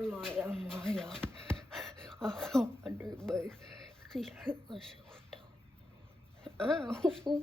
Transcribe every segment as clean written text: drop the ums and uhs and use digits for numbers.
妈呀！I felt my dirtbike. She hurt myself though. Ow.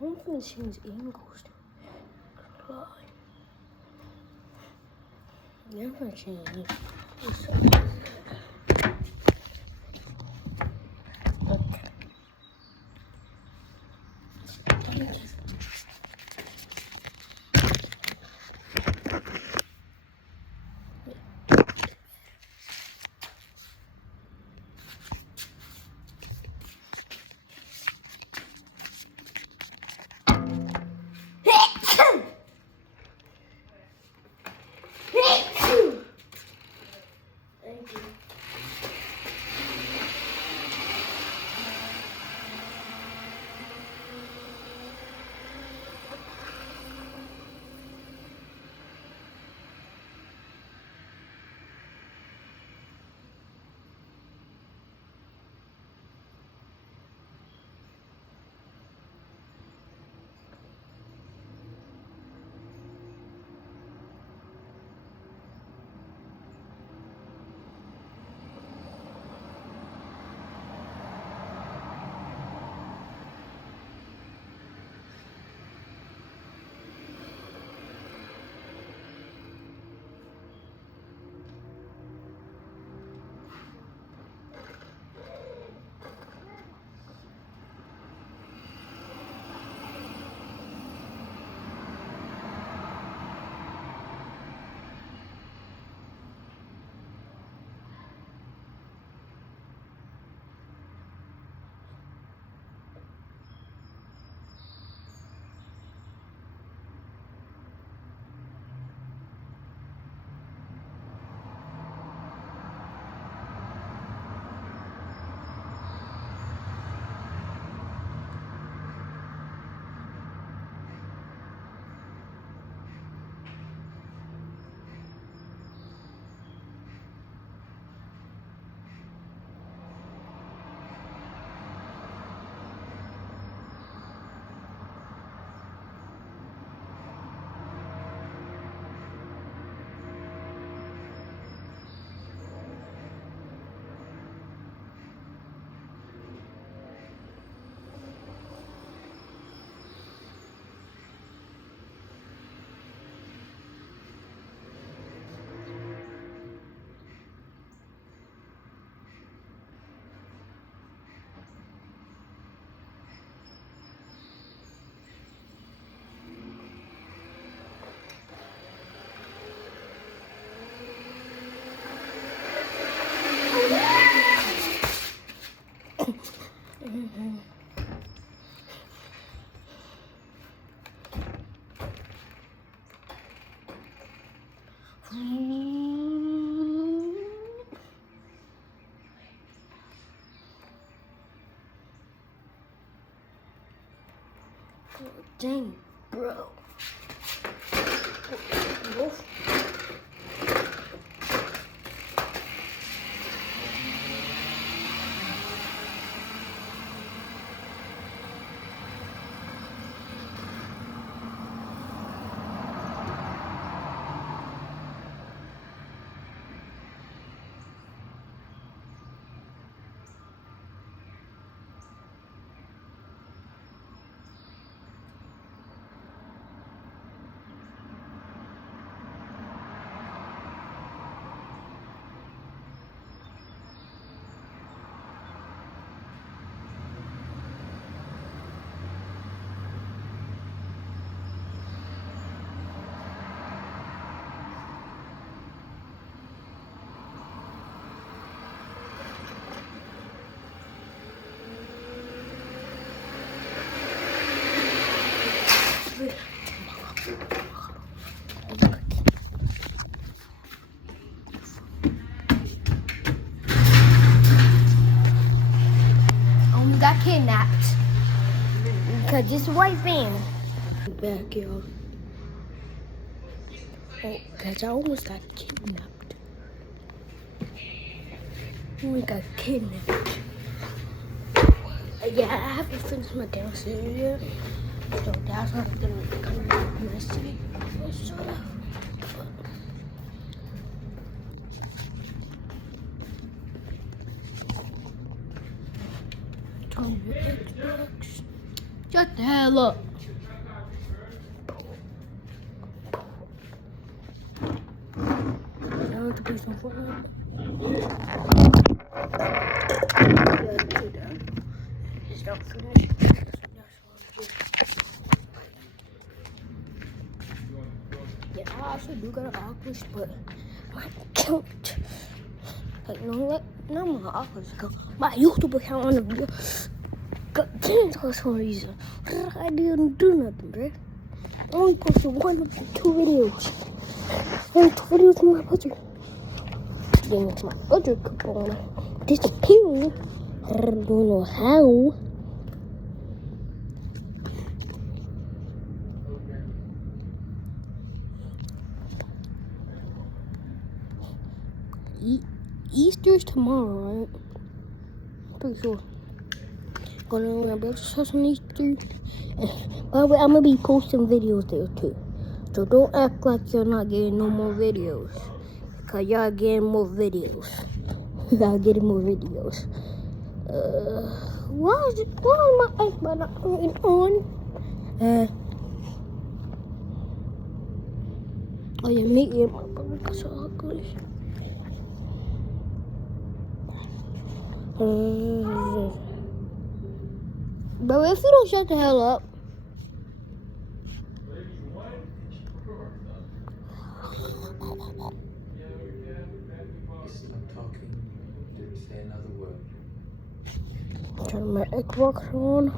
I'm gonna change angles to climb. Yeah, I'm gonna change this. Thank Dang, bro. Got kidnapped because this white van. Back, y'all. Oh, because I almost got kidnapped. We got kidnapped. Yeah, I haven't finished my downstairs yet, so that's not gonna come messy. Turn your Xbox. Shut the hell up. I want to play some Fortnite. It's not finished. Yeah, I also do got an Oculus, but my account. Like, no, what? Not my Oculus account. My YouTube account on the video got canceled for some reason. I didn't do nothing, bro. I only posted 1 or 2 videos. Only 2 videos in my budget. Then my other couple disappeared. I don't know how. Easter's tomorrow, right? Pretty sure. Gonna go to my brother's house on Easter. By the way, I'm gonna be posting videos there too. So don't act like you're not getting no more videos. Cause y'all getting more videos. Y'all getting more videos. Why is my Xbox not going on? Oh yeah, me and my brother got so ugly. But if you don't shut the hell up. Stop talking. Didn't say another word. Turn my Xbox on.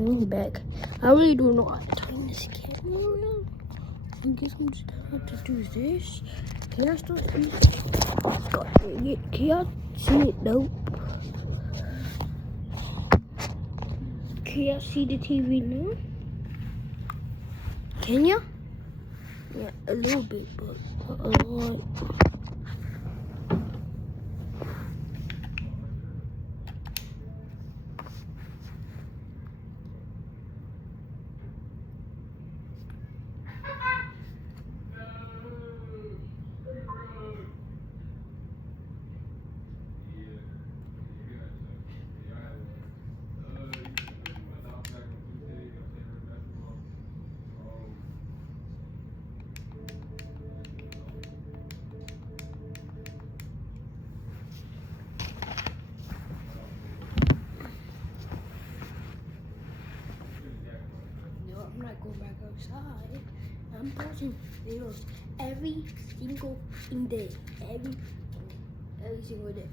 I'm back. I really don't know how to turn this camera around. I guess I'm just gonna have to do this. Can I still see it? God dang it. Can y'all see it though? Can y'all see the TV now? Can ya? Yeah, a little bit, but not a lot. I'm not going back outside. I'm posting videos every single day. Every single day.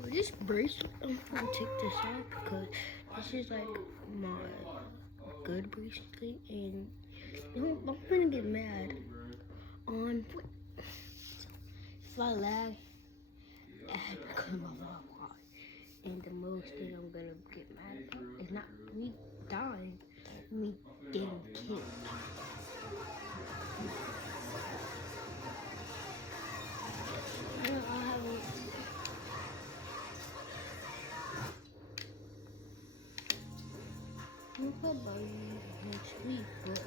With this bracelet, I'm gonna take this out because this is like my good bracelet, and I'm gonna get mad on if I lag because my vlog hot. And the most thing I'm gonna get mad about is not me dying, me getting killed. Probably next week, but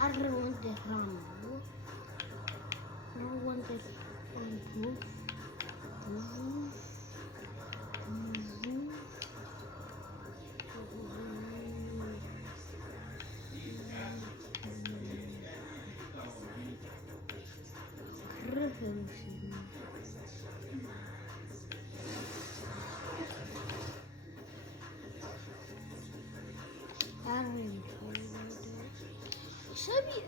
I don't want this wrong. I don't want this on should be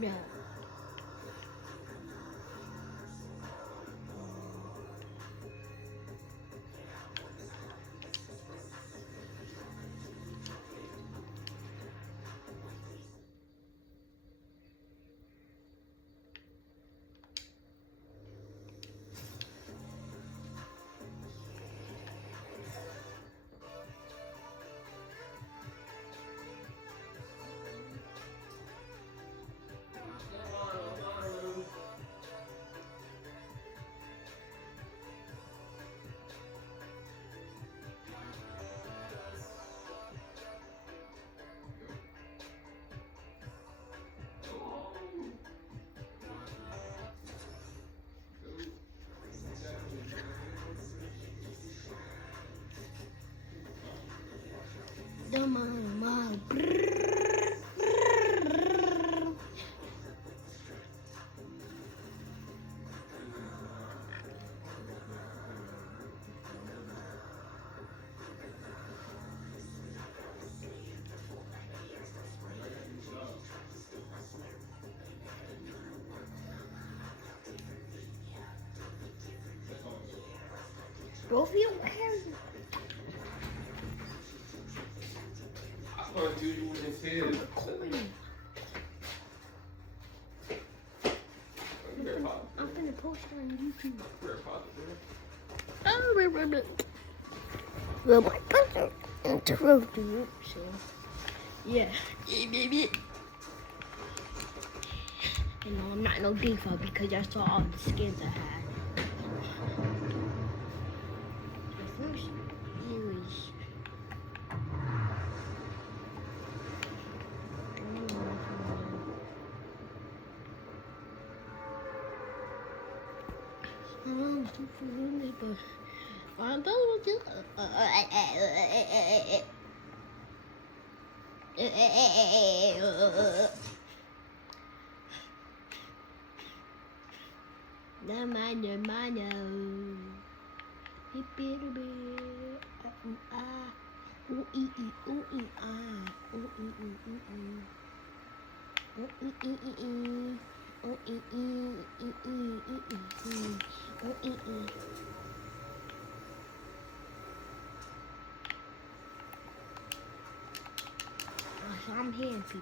no. The mama. Both of you carry. Oh, dude, you wouldn't say I'm it. recording. I'm gonna post it on YouTube. Well, my brother interrupted you, so yeah. You know, I'm not no default because I saw all the skins I had. The first series. I'm hearing people.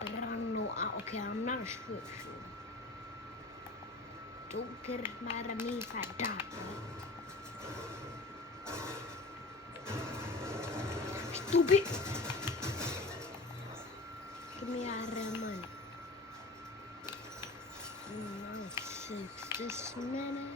But I don't know. Okay, I'm not a short. Don't get mad at me if I die. Stupid. Give me out of that money. I'm 6 this minute.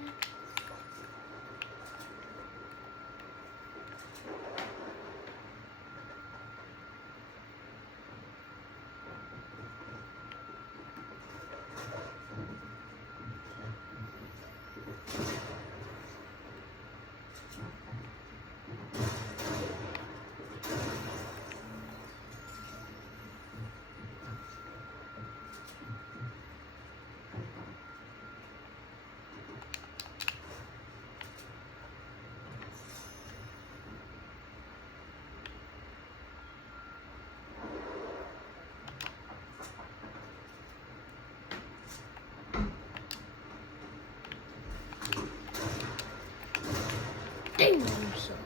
Damn, you suck.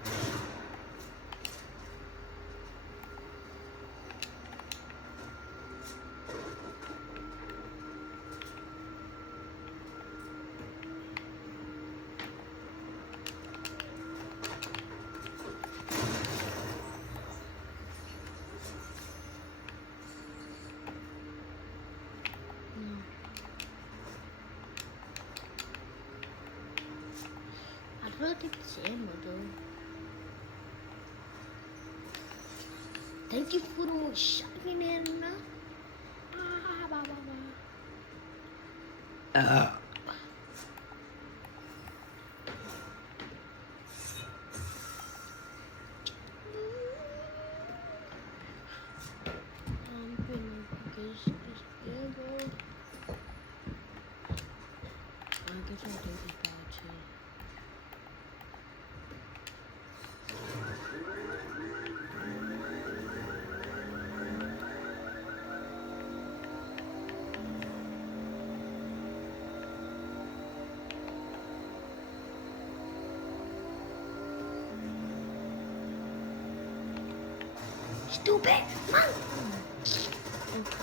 I really think it's ammo though. Thank you for the one shotgun ammo. I'm feeling because this ammo. I guess I'll take this bag too. Stupid! Mom!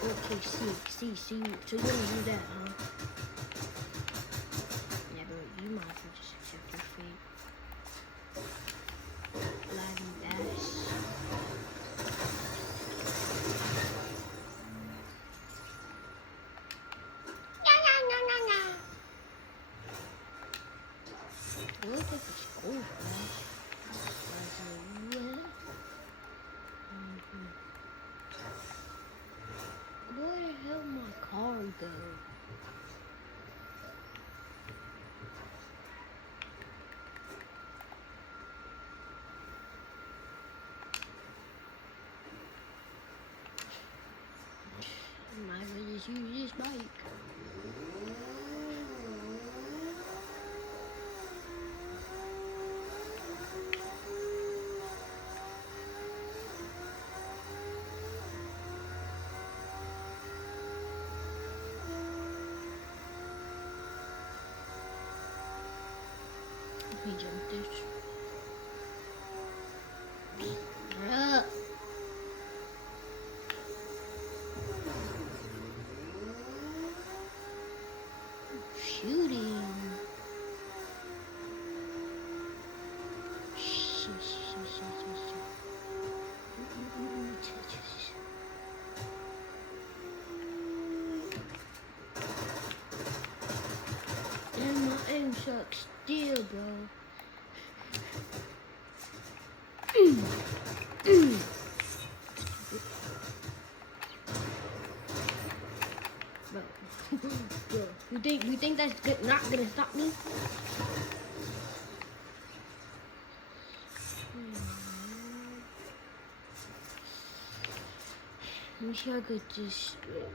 Okay, see. So you don't do that, huh? Yeah, but you might as well just accept your fate. Live and dash. Look at this gold, where the hell my car go? I might as well just use this bike. Let me jump this. Shooting. And my aim sucks still, bro. Bro, you think that's good, not gonna stop me? Let me see how good this straight.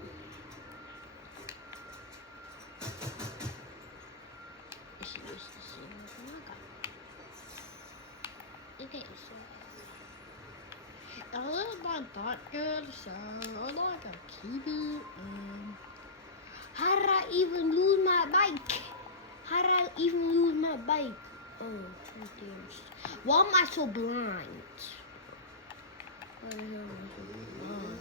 This is the same as I got. Okay, so That's my thought good, so I'm not gonna keep it. How did I even lose my bike? How did I even lose my bike? Oh, dear. Why am I so blind? Why the hell am I so blind?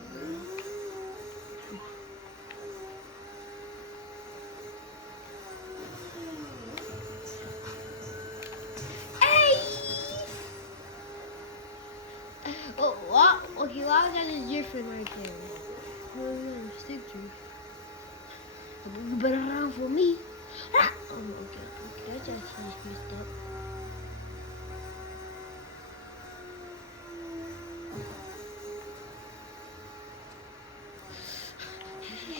Oh, what? Okay, well, I got a different right there. Oh, yeah, stick drift. You better run for me. Ah! Oh, okay, that's actually messed up.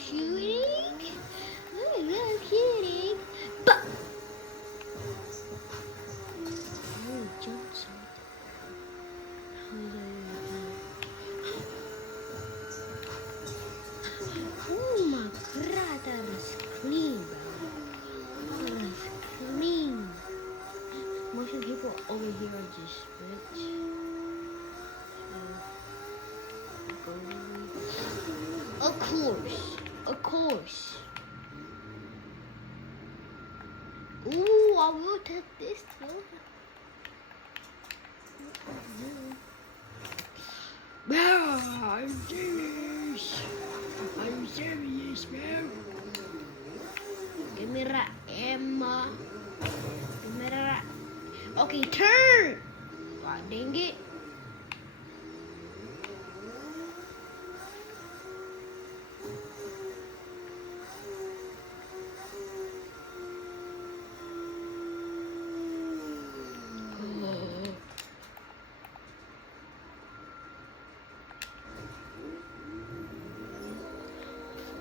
Shooting? I love shooting. But oh, jump something. Oh my god, that is clean, bro. That is clean. Most of the people over here are just rich. Of course. Of course. Ooh, I will take this too. I'm serious. I'm serious, man. Give me that, Emma. Give me that. Okay, turn. God dang it.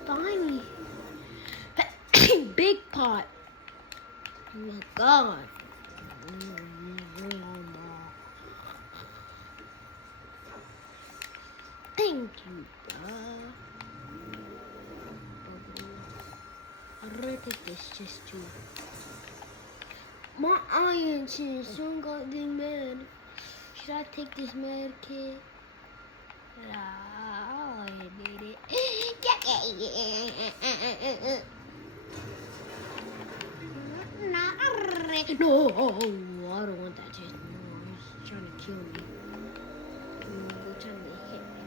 Finally. Big pot. Oh my god. Thank you, bro. I'll take this just to. My iron chin soon got this mad. Should I take this med kit? Oh, I did it. No, I don't want that chest. No, he's trying to kill me. He's trying to hit me.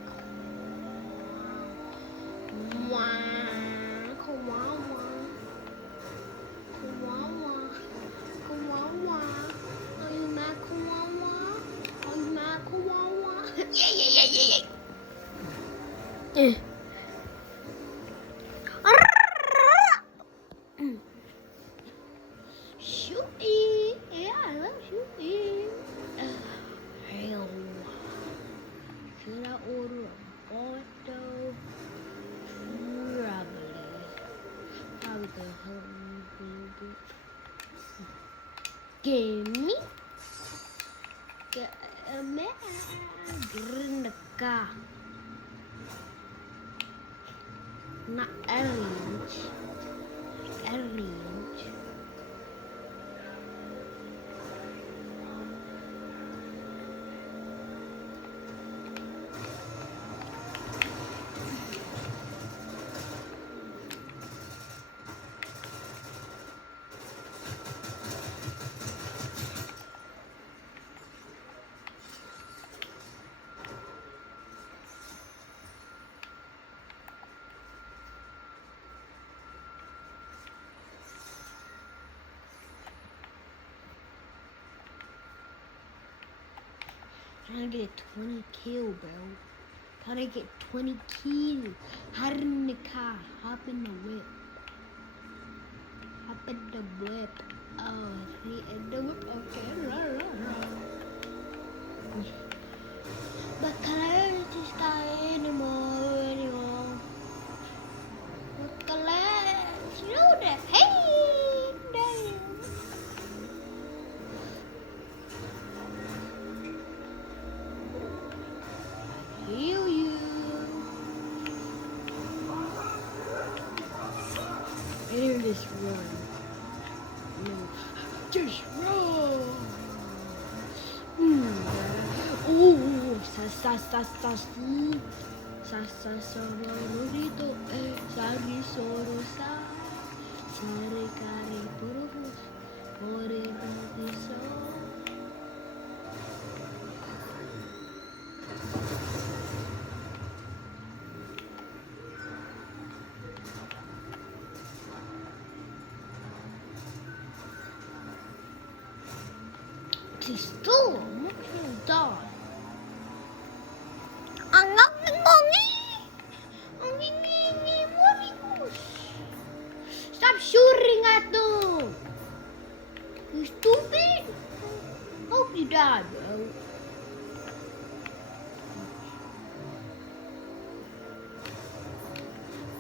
Are you mad, Kawawa? Are you mad, Kawawa? Yeah. Shooting. Yeah, I love shooting. Hell. Should I order a auto? Probably the home baby. Gimme. Get a man. Get in the car. Not orange. Orange. Trying to get a 20 kill, bro. Trying to get 20 kills. Hop in the car. Hop in the whip. Hop in the whip. Oh, see, in the whip. Okay. But color this guy anymore. What color? You know that. Hey! Heal you. Better just run. No, just run. Oh, that's sa sa sa si sa sa sororito sari soro sa sari kari purus ore so. Stop! I'm not gonna die. I'm not gonna Stop shooting at them! You stupid! Hope you die, bro.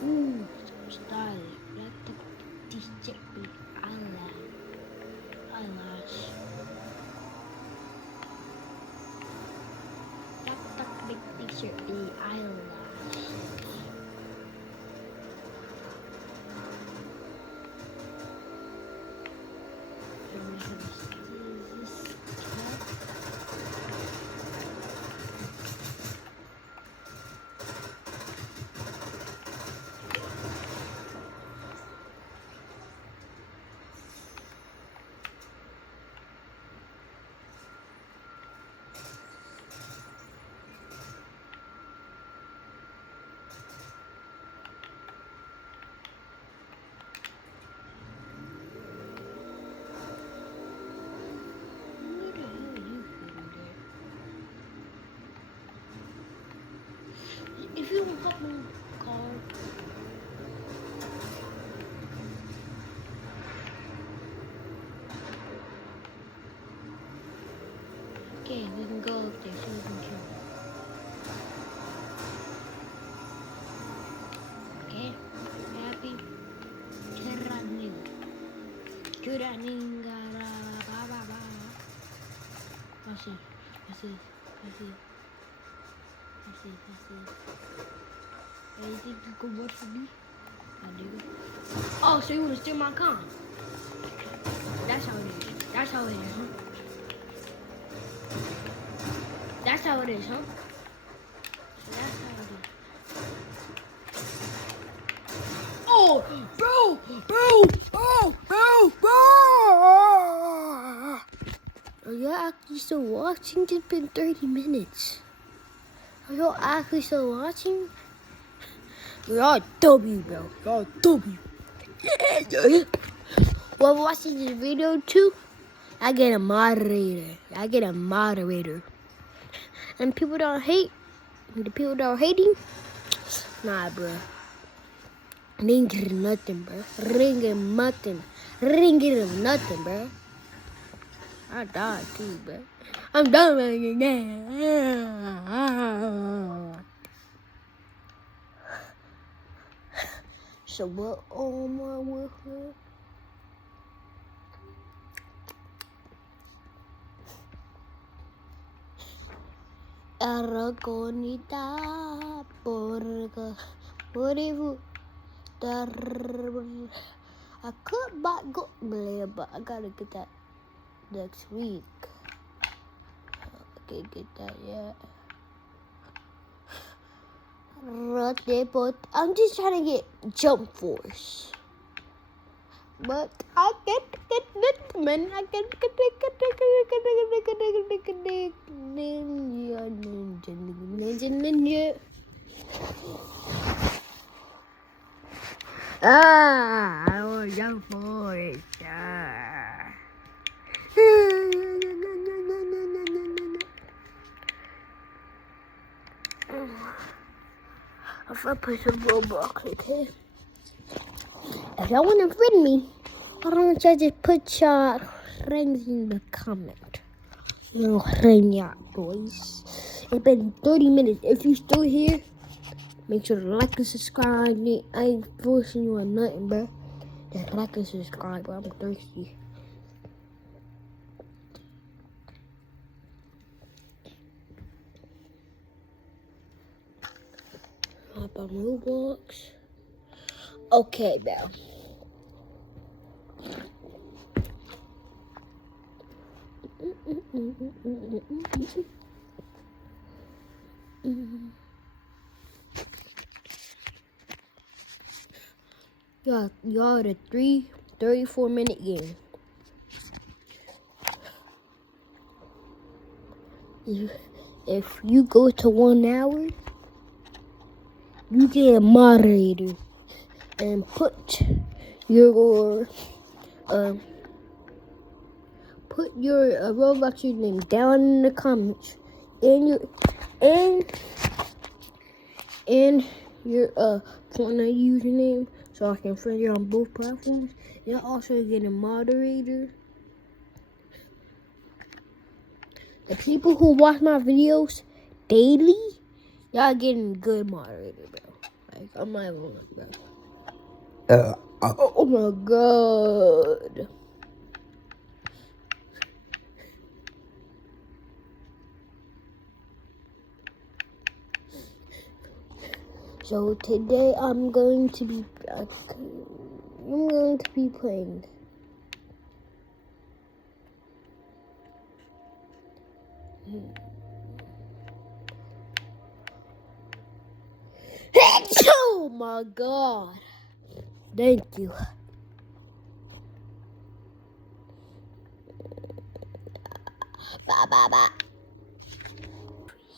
Ooh, style. Let the t-shirt be eyelash. Let the big t-shirt be eyelash. If you don't hop in the car, okay, we can go up there so we can kill him. Okay, happy? Kuraninga, ba ba ba. Let's see. Anything you could watch for me? I do. Oh, so you want to steal my car? That's how it is. That's how it is, huh? That's how it is, huh? That's how it is. Oh, bro! Are you actually still watching? It's been 30 minutes. Are you actually still watching? You're W, bro. You're W. While watching this video too, I get a moderator. And people don't hate. The people that are hating, nah, bro. They ain't getting nothing, bro. Ringing nothing, bro. I died too, bro. I'm done with it now. So what am I with her? Aragonita porga porivu dar. I could buy goat later, but I gotta get that next week. I can't get that yet. I'm just trying to get jump force. But I can't get it, man. I can't get ninja. I want jump force. If I put some Roblox, okay? If y'all want to friend me, I don't want y'all just put your rings in the comment. No ring ya, boys. It's been 30 minutes. If you still here, make sure to like and subscribe. I ain't forcing you on nothing, bro. Just like and subscribe, bro. I'm thirsty. Hop on Roblox. Okay, bro. Y'all had a 34-minute game. If you go to 1 hour, you get a moderator and put your Roblox username down in the comments and your Fortnite username so I can friend you on both platforms. You'll also get a moderator. The people who watch my videos daily, y'all getting good moderator, bro. Like, I'm not even gonna, bro. Oh my god. So today I'm going to be playing. Oh my god. Thank you. Bye.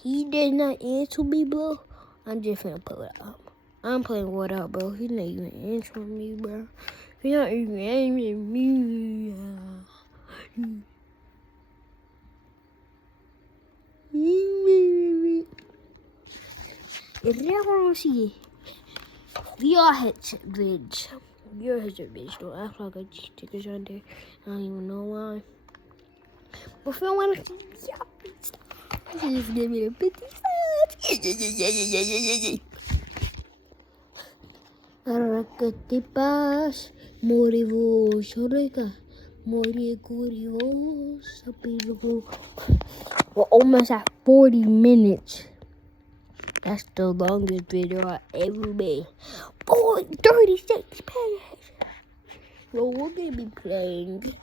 He did not answer me, bro. I'm just gonna pull it up. I'm playing what up, bro. He's not even answering me, bro. He's not even answering me. If you want to see VR headset bitch, don't act like I just stickers on there. I don't even know why. But if you want to see VR stuff, just give me a 50 cents. Aracatipas, morivos, oreca, moricurivos, sapirgo. We're almost at 40 minutes. That's the longest video I ever made. 36 minutes. So we're gonna be playing